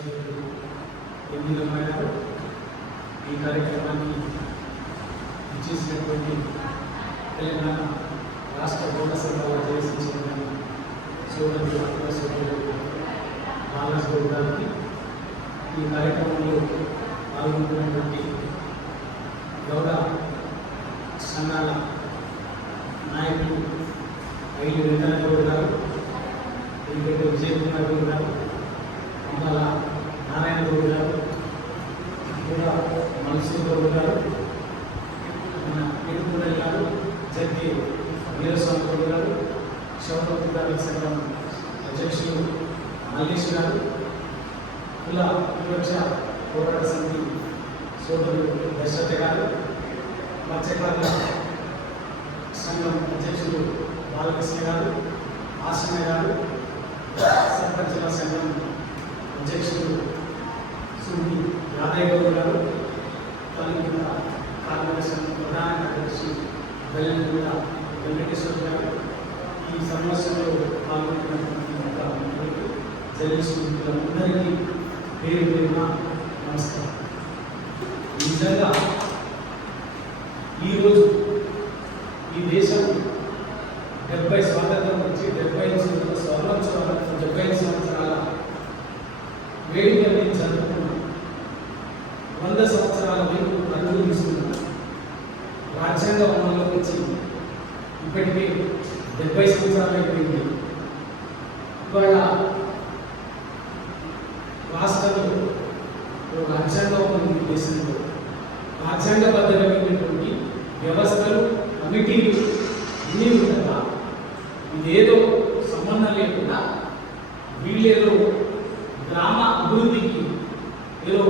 ఈ కార్యక్రమాన్ని ఇచ్చేసినటువంటి తెలంగాణ రాష్ట్ర గౌడ సంఘాల జేఏసీ చైర్మన్ సోదరుడు బాలాజీ గౌడ్ గారికి, ఈ కార్యక్రమంలో పాల్గొంటున్నటువంటి గౌడ సంఘాల నాయకులు ఐలి వెంకన్న గౌడ్ గారు, ఎందుకంటే విజయ్ కుమార్ గౌడ్ గారు, అమ్మాల నారాయణ గౌడ్ గారు, కూడా మన్సూర్ గౌడ్ గారు, మన ఏడుగుండల్ గారు, జడ్జి వీరస్వామి గౌడ్ గారు, శివపతి గారి సంఘం అధ్యక్షులు మల్లేష్ గారు, కుల వివక్ష పోరాట సమితి సోదరుడు దశరథ గారు, మత్స్యకారుల సంఘం అధ్యక్షులు బాలకృష్ణ గారు, ఆసన గారు, సర్పంచుల సంఘం అధ్యక్షులు సుమి యాదయ్య గౌడ్ గారు, పల్లిగూడ కార్మిక సంఘం ప్రధాన కార్యదర్శి బెల్లంగూడ వెంకటేశ్వర గారు, ఈ సమావేశంలో పాల్గొంటున్నటువంటి జర్నలిస్టులందరికీ పేరు పేరున నమస్కారం. నిజంగా ఈరోజు ఈ దేశం 70 స్వాతంత్రం వచ్చి 75 సంవత్సరాల వేడుకల్ని జరుపుకున్నాం. 100 సంవత్సరాల వైపు అడుగులు తీసుకున్నాం. రాజ్యాంగం అమల్లోకి వచ్చి ఇప్పటికే 70 సంవత్సరాలు అయిపోయింది. ఇవాళ రాష్ట్రంలో రాజ్యాంగం ఉంది. దేశంలో రాజ్యాంగబద్ధమైనటువంటి వ్యవస్థలు, కమిటీలు అన్నీ ఉండగా ఇదేదో సంబంధం లేకుండా వీళ్ళేదో గ్రామ అభివృద్ధికి ఏదో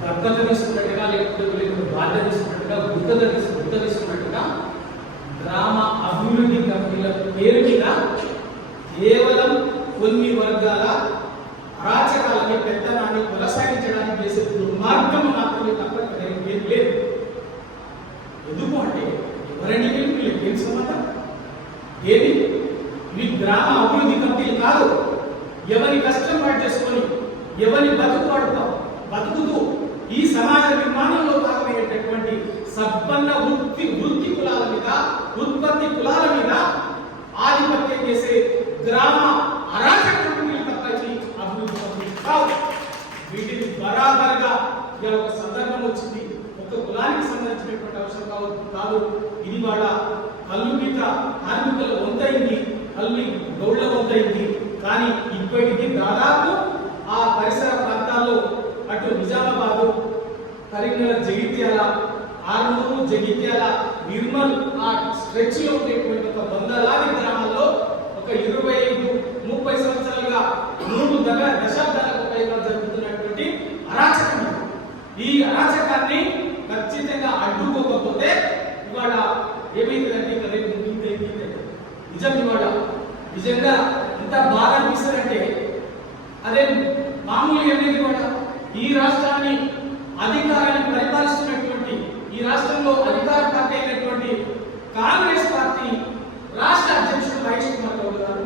దత్తత తీసుకున్నట్టుగా, లేకపోతే బాధ్యత తీసుకున్నట్టుగా, గుర్త తీసుకున్నట్టుగా గ్రామ అభివృద్ధి కమిటీల పేరు మీద కేవలం కొన్ని వర్గాల అరాచకాలని, పెత్తనాన్ని కొనసాగించడానికి చేసే దుర్మార్గం మాత్రమే తప్ప ఏం లేదు. ఎందుకు అంటే ఎవరైనా వీళ్ళకి ఏం సంబంధం? ఏది ఇవి గ్రామ అభివృద్ధి కమిటీలు కాదు. ఎవరి కష్టం పాటు చేసుకొని, ఎవరి బతుకుతూ ఈ సమాజ నిర్మాణంలో భాగమయ్యేటటువంటి సంపన్న వృత్తి కులాల మీద, ఉత్పత్తి కులాల మీద ఆధిపత్యం చేసే గ్రామ అరాచక కమిటీలు తప్ప అభివృద్ధి కమిటీలు కావు. వీటిని బరాబర్గా ఇలా ఒక సందర్భం వచ్చింది. ఒక కులానికి సంబంధించినటువంటి అవసరం కాదు. ఇది వాళ్ళ కల్లు గీత కార్మికుల వంతైంది, కల్లు గౌళ్ల వంతైంది. కానీ ఇప్పటికీ దాదాపు ఆ పరిసర ప్రాంతాల్లో అటు నిజామాబాదు, కరీంనగర్, జగిత్యాల, ఆర్మూరు, జగిత్యాల, నిర్మల్ ఆ స్ట్రెచ్ లో ఉండేటువంటి ఒక 100లాది గ్రామాల్లో ఒక 25-30 సంవత్సరాలుగా 3 దశాబ్దాలకు పైగా జరుగుతున్నటువంటి అరాచకం. ఈ అరాచకాన్ని ఖచ్చితంగా అడ్డుకోకపోతే ఇవాళ ఏమైందంటే నిజం ఇవాళ నిజంగా ఎంత బాగా అనిపిస్తారంటే అదే మామూలు ఏమైంది ఇవాళ ఈ రాష్ట్రాన్ని అధికారాన్ని పరిపాలిస్తున్నటువంటి, ఈ రాష్ట్రంలో అధికార పార్టీ అయినటువంటి కాంగ్రెస్ పార్టీ రాష్ట్ర అధ్యక్షుడు మహేష్ కుమార్ గౌడ్ గారు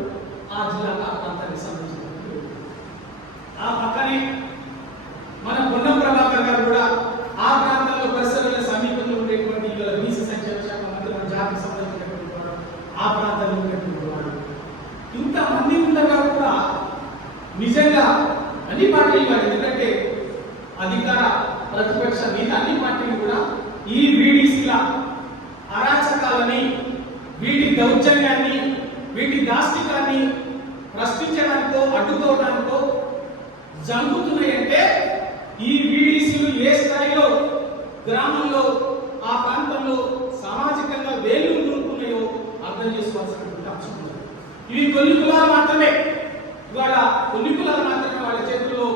ఆ జిల్లాకు ఆ ప్రాంతానికి సంబంధించినటువంటి, ఆ పక్కనే మన పొన్నం ప్రభాకర్ గారు కూడా ఆ ప్రాంతంలో పరిసరాల సమీపంలో ఉండేటువంటి బీసీ సంక్షేమ శాఖ మంత్రి, మన జాతికి సంబంధించినటువంటి వాడు ఆ ప్రాంతంలో ఉండేటువంటి వాడు. ఇంతమంది ఉండగా కూడా నిజంగా అన్ని పార్టీలు కాదు, ఎందుకంటే అధికార ప్రతిపక్ష మిగతా అన్ని పార్టీలు కూడా ఈ వీడీసీల అరాచకాలని, వీటి దౌర్జన్యాన్ని, వీటి దాష్టికాన్ని ప్రశ్నించడానికో అడ్డుకోవడానికో జరుగుతున్నాయంటే ఈ వీడీసీలు ఏ స్థాయిలో గ్రామంలో ఆ ప్రాంతంలో సామాజికంగా వేలు దూరుకున్నాయో అర్థం చేసుకోవాల్సినటువంటి అవసరం ఉంది. ఇవి కొన్ని కులాలు మాత్రమే, ఇవాళ కొన్ని కులాలు మాత్రమే వాళ్ళ చేతుల్లో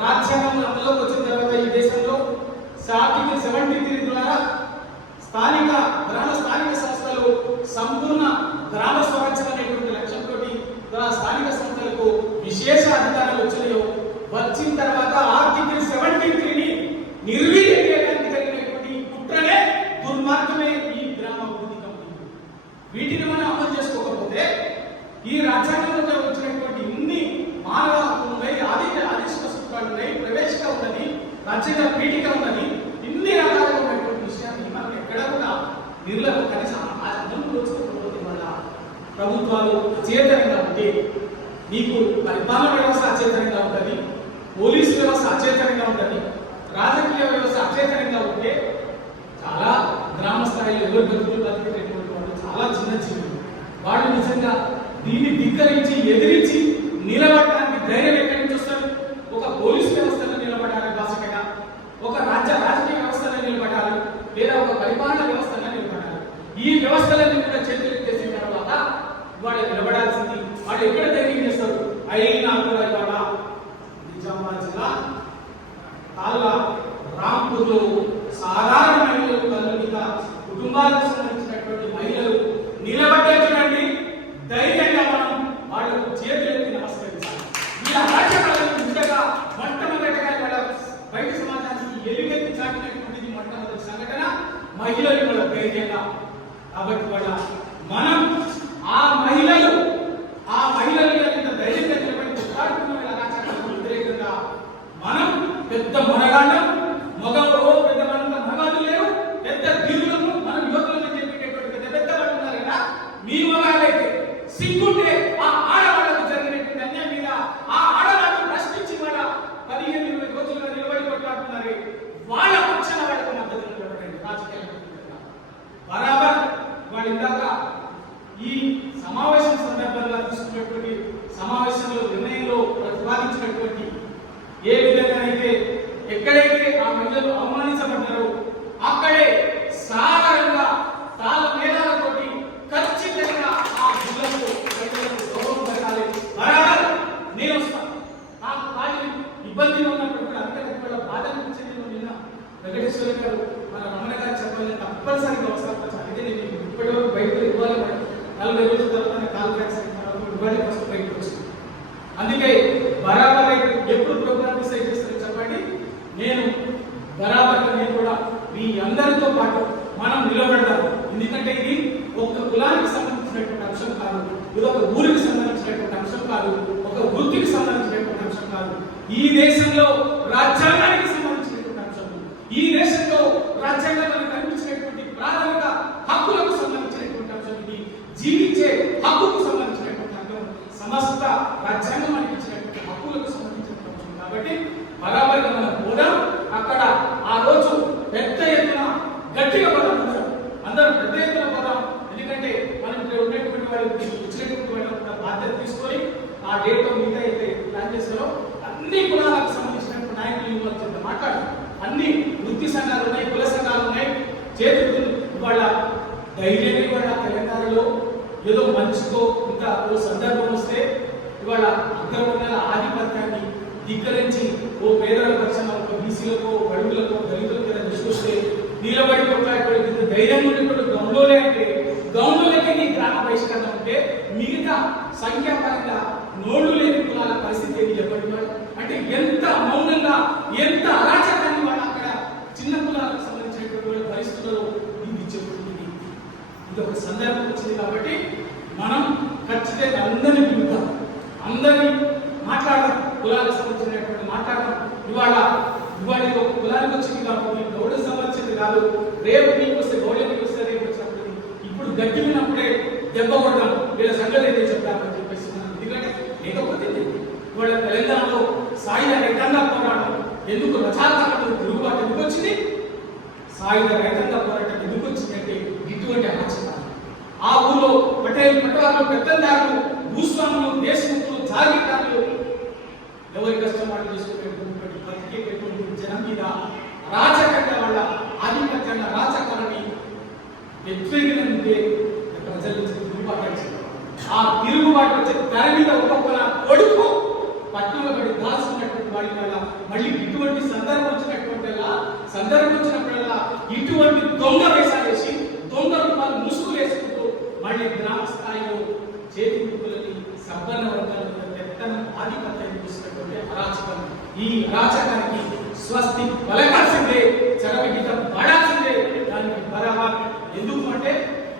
రాజ్యాంగం అమలులోకి వచ్చిన తర్వాత ఈ దేశంలో ఆర్టికల్ 73 ద్వారా స్థానిక సంస్థలు సంపూర్ణ గ్రామ స్వరాజ్యం అనేటువంటి లక్ష్యంతో స్థానిక సంస్థలకు విశేష అధికారాలు వచ్చిన తర్వాత ఆర్టికల్ 73ని నిర్వీర్యం చేయడానికి జరిగినటువంటి కుట్రనే, దుర్మార్గమే ఈ గ్రామ అభివృద్ధి కమిటీ. వీటిని మనం అమలు చేసుకోకపోతే ఈ రాజ్యాంగంలో వచ్చినటువంటి ఇన్ని మానవ హక్కులు, రాజ్యాంగ పీఠిక ఉన్నది, ఇన్ని రకాలుగా ఉన్నటువంటి విషయాన్ని మనం ఎక్కడ కూడా కనీసం అర్థం రోజుకోకపోతే వల్ల ప్రభుత్వాలు అచేతనంగా ఉంటే, మీకు పరిపాలన వ్యవస్థ అచేతనంగా ఉంటుంది, పోలీసు వ్యవస్థ అచేతనంగా ఉంటుంది, రాజకీయ వ్యవస్థ అచేతనంగా ఉంటే చాలా గ్రామ స్థాయిలో ఎవరు బతికేటటువంటి వాళ్ళు చాలా చిన్న జీవులు. వాళ్ళు నిజంగా దీన్ని ధిక్కరించి ఎదిరించి నిలబడడానికి ధైర్యం ఎక్కడి నుంచి వస్తారు? ఒక పోలీసు వ్యవస్థలో నిలబడాలి భాషకైనా, ఒక రాజకీయ వ్యవస్థలో నిలబడాలి, లేదా ఒక పరిపాలన వ్యవస్థలో నిలబడాలి. ఈ వ్యవస్థలన్నీ కూడా చేతులు చేసిన తర్వాత వాళ్ళు నిలబడాల్సింది వాళ్ళు ఎక్కడ ధైర్యం చేస్తారు? అయినా కూడా ఇవాళ నిజామాబాద్ జిల్లా తాళ్ళ రాంపూర్లో సాధారణ మహిళలు కలుగుత కుటుంబాలకు సంబంధించినటువంటి మహిళలు నిలబడ్డే చూడండి, ధైర్యంగా మనం వాళ్ళకు చేతులెత్తి నమస్కరించాలి. ఈ అరాచకాలను నిజంగా మొట్టమొదటిగా వాళ్ళ బయట సమాజానికి ఎలుగెత్తి చాటినటువంటిది మొట్టమొదటి సంఘటన మహిళలు వాళ్ళ ధైర్యంగా. కాబట్టి వాళ్ళ మనం ఆ మహిళలు ధైర్యంగా నిలబడి పోరాడుతున్న అరాచకాలకు వ్యతిరేకంగా మనం పెద్ద మొనగాళ్ళం, పెద్ద మగవాళ్ళు లేరు, పెద్ద తీరులను మనం యువకులను చెప్పేటటువంటి పెద్ద వాళ్ళు ఉన్నారు కదా. మీ మగాళ్ళైతే సిగ్గుంటే ఆ ఆడవాళ్ళకు జరిగినటువంటి అన్యాయం మీద ఆ ఆడవాళ్ళు ప్రశ్నించి వాళ్ళ 15-20 రోజులుగా నిలబడి కొట్లాడుతున్నారు. వాళ్ళ పక్షాన వాళ్ళకు మద్దతు నిలబడండి. రాజకీయాలు బరాబర్ వాళ్ళు ఇందాక ఈ సమావేశం సందర్భంగా తీసుకున్నటువంటి సమావేశంలో నిర్ణయంలో ప్రతిపాదించినటువంటి ఏ విధంగా అయితే ఎక్కడైతే ఆ మహిళలు అవమానించబడ్డారో అక్కడే సాధారణంగా తాళ మేళాలతోటి ఖచ్చితంగా ఆ జిల్లాలో గౌరవం పెట్టాలి. బరాబర్ నేను వస్తాను. నాకు పార్టీ ఇబ్బందిగా ఉన్నప్పుడు కూడా అంతకంటే బాధ అనిపించింది. నిన్న వెంకటేశ్వర గారు మన రమణ గారు చెప్పాలని తప్పనిసరిగా వస్తారు. అయితే నేను ఇప్పటివరకు బయటకు ఇవ్వాలి 40 రోజుల తర్వాత కాల్ బ్యాక్స్ ఇవ్వాలి ఫస్ట్ బయటకు వచ్చింది. అందుకే బరాబర్ ఎప్పుడు ప్రోగ్రామ్ డిసైడ్ చేస్తారో చెప్పండి. నేను బరాబర్ నేను కూడా మీ అందరితో పాటు మనం నిలబడతాం. ఎందుకంటే ఇది ఒక కులానికి సంబంధించినటువంటి అంశం కాదు, ఇది ఒక ఊరికి సంబంధించినటువంటి అంశం కాదు, ఒక వృత్తికి సంబంధించినటువంటి అంశం కాదు. ఈ దేశంలో రాజ్యాంగానికి సంబంధించినటువంటి అంశం, ఈ దేశంలో రాజ్యాంగంలో కనిపించినటువంటి ప్రాథమిక హక్కులకు సంబంధించినటువంటి అంశం, ఇది జీవించే హక్కుకు సంబంధించినటువంటి అంశం, సమస్త రాజ్యాంగం అనిపించినటువంటి హక్కులకు సంబంధించినటువంటి అంశం. కాబట్టి బరాబర్గా మనం పోదాం. అక్కడ ఆ రోజు పెద్ద ఎత్తున గట్టిగా పోదాం, అందరూ పెద్ద ఎత్తున పోదాం. ఎందుకంటే మనం ఇక్కడ ఉన్నటువంటి వాళ్ళకి వచ్చినటువంటి వాళ్ళ బాధ్యత తీసుకొని ఆ డేట్ మీద అయితే ప్లాన్ చేస్తారో అన్ని కులాలకు సంబంధించినటువంటి నాయకులు మాట్లాడారు. అన్ని వృత్తి సంఘాలు ఉన్నాయి, కుల సంఘాలు ఉన్నాయి. చేతులు వాళ్ళ ధైర్యం ఇవాళ తెలంగాణలో ఏదో మంచికో ఇంకా ఓ సందర్భం వస్తే ఇవాళ అగ్రవర్ణాల ఆధిపత్యాన్ని ధిక్కరించి ఓ పేదల పక్షాన ఒక బీసీలకో బడుగులకో దళితులకు ఏదైనా తీసుకొస్తే నిలబడి కొట్లాడేటువంటి ధైర్యం ఉండేటువంటి గౌంలోనే అంటే గౌంలోకి నీ గ్రామ బహిష్కరణ ఉంటే మిగతా సంఖ్యాపరంగా నోళ్లు లేని కులాల పరిస్థితి ఏంటి చెప్పండి. అంటే ఎంత మౌనంగా ఎంత అరాచకాన్ని వాళ్ళు అక్కడ చిన్న కులాలకు సంబంధించినటువంటి పరిస్థితుల్లో ఇది చెప్పుకుంటుంది. ఇది ఒక సందర్భం వచ్చింది కాబట్టి మనం ఖచ్చితంగా అందరినీ పిలుద్దాం, అందరినీ మాట్లాడదాం, కులాలకు సంబంధించినటువంటి మాట్లాడదాం. ఇవాళ ఒక కులానికి వచ్చింది కాబట్టి గౌడ సంబంధించింది కాదు, రేపు నీకు వస్తే గౌడకి వస్తే రేపు వచ్చినప్పుడు ఇప్పుడు గట్టి విన్నప్పుడే దెబ్బ కొడదాం, వీళ్ళ సంగతి అయితే చెప్తామని చెప్పేసి. ఎందుకంటే లేకపోతే ఇవాళ తెలంగాణలో సాయుధ రైతాంగ పోరాటం ఎందుకు రచనాత్మక తిరుగుబాటు ఎందుకు వచ్చింది? సాయుధ రైతాంగ పోరాటం ఎందుకు వచ్చింది అంటే ఇటువంటి ఆలోచన. ఆ ఊళ్ళో పట్టణాల్లో పెద్దందారులు, భూస్వాములు, దేశముఖులు, జాగీర్దారులు ఎవరి కష్టం వాళ్ళు చేసుకునేటువంటి బతికేటటువంటి జనం మీద రాజకంగా వాళ్ళ ఆధిపత్యంగా రాజకాలని వ్యతిరేకంగా ప్రజలు తిరుగుబాటు. ఆ తిరుగుబాటు వచ్చే తెర మీద ఒక్కొక్కల కొడుకు పట్టణంలో పడి దాచుకున్నటువంటి వాడి వల్ల మళ్ళీ ఇటువంటి సందర్భం వచ్చినప్పుడల్లా ఇటువంటి దొంగ వేషాలు వేసి దొంగ రూపాయలు ముసుగులు వేసుకుంటూ మళ్ళీ గ్రామ స్థాయిలో చేతి గుర్తులని సంపన్న వర్గాల పెద్దన ఆధిపత్యాన్ని చూసినటువంటి అరాచకం. ఈ అరాచకానికి స్వస్తి పలకాల్సిందే, చరవిహితం పడాల్సిందే. దానికి బరాబర్ ఎందుకు అంటే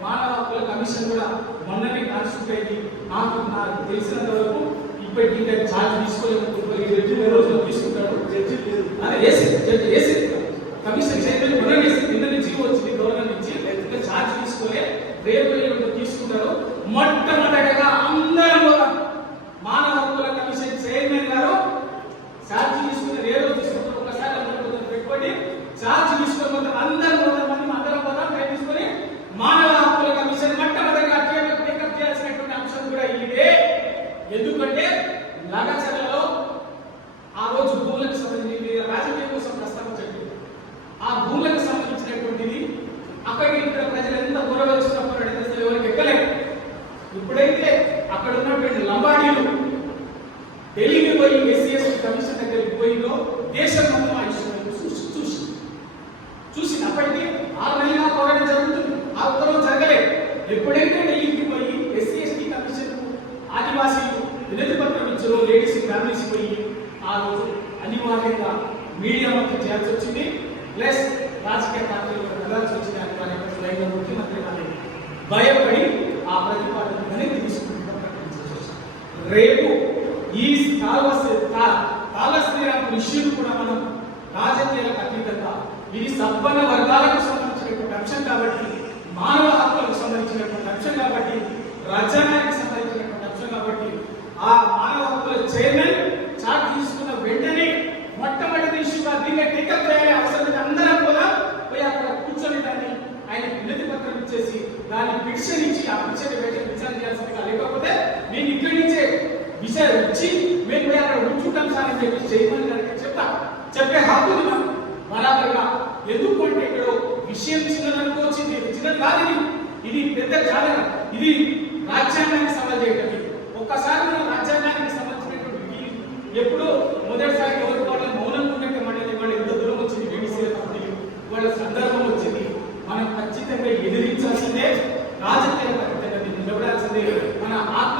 మానవ హక్కుల కమిషన్ కూడా మొన్ననే కాన్స్టిట్యూట్ అయింది. నాకు తెలిసినంత వరకు ఇప్పటికీ ఛార్జ్ తీసుకోలేదు. జడ్జి రోజులు తీసుకుంటాడు, జడ్జి లేదు, అదే జడ్జి చార్జ్ తీసుకొని పోతాం అందరం పోతాం తీసుకొని మానవ హక్కుల కమిషన్ మొట్టమొదటిగా టేకప్ చేయాల్సినటువంటి అంశం కూడా ఇదే. ఎందుకంటే లగచర్లలో ఆ రోజు భూములకు సంబంధించి రాజకీయ కోసం ప్రస్తావించండి. ఆ భూములకు సంబంధించినటువంటిది అక్కడికి ఇక్కడ ప్రజలు ఎంత గౌరవిస్తున్నప్పుడు ఎవరికి ఎక్కలేదు. ఇప్పుడైతే అక్కడ ఉన్నటువంటి లంబాడీలు ఢిల్లీకి పోయి ఎస్సీ కమిషన్ దగ్గరికి పోయిందో దేశం మొత్తం ఆ ఇష్యూ చూసినప్పటికీ 6 నెలలుగా పోరాటం జరుగుతుంది. ఆ ఉత్తర్వులు జరగలేదు. ఎప్పుడైతే ఢిల్లీకి పోయి ఎస్సీ కమిషన్ ఆదివాసీలు వినతి పత్రం ఇచ్చారో లేడీస్ ఫ్యామిలీస్ పోయి ఆ రోజు అనివార్యంగా మీడియా మొత్తం చేయాల్సి వచ్చింది. ప్లస్ రాజకీయ పార్టీలు వెళ్ళాల్సి వచ్చింది. అనివార్యంగా ముఖ్యమంత్రి గారు భయపడి ఆ ప్రతిపాదన వెనక్కి తీసుకుంటూ ప్రకటించారు. రేపు ఈ కాల శ్రీరామ్ ఇష్యూను కూడా మనం రాజకీయాలకు అతీతంగా ఇది సబ్బన వర్గాలకు సంబంధించినటువంటి అంశం కాబట్టి, మానవ హక్కులకు సంబంధించినటువంటి అంశం కాబట్టి, రాజ్యాంగానికి సంబంధించినటువంటి అంశం కాబట్టి ఆ మానవ హక్కుల చైర్మన్ చార్జ్ తీసుకున్న వెంటనే మొట్టమొదటి ఇష్యూగా దీన్ని టేకప్ చేయాలి. అవసరం అందరం కూడా పోయి అక్కడ కూర్చొని దాన్ని ఆయన వినతి పత్రం ఇచ్చేసి దాన్ని పిటిషన్ ఇచ్చి ఆ పిటిషన్ విచారణ చేయాల్సిందిగా, లేకపోతే నేను ఇక్కడి నుంచే విషయం ఇచ్చి మేము పోయి అక్కడ కూర్చుంటాం సార్ అని చెప్పి చైర్మన్ గారికి చెప్పే హక్కు బరాబర్గా. ఎందుకంటే ఇక్కడ విషయం చిన్నదనుకోవచ్చింది, చిన్నది కాదు ఇది పెద్ద చాలా. ఇది రాజ్యాంగానికి సవాల్ చేయటం. ఒక్కసారి మనం రాజ్యాంగానికి సంబంధించినటువంటి ఎప్పుడు మొదటిసారి ఎవరి వాళ్ళ మౌనం ఉన్నట్టు మండలి వాళ్ళు ఎంత దూరం వచ్చింది బీబీసీ వాళ్ళ సందర్భం వచ్చింది. మనం ఖచ్చితంగా ఎదిరించాల్సిందే.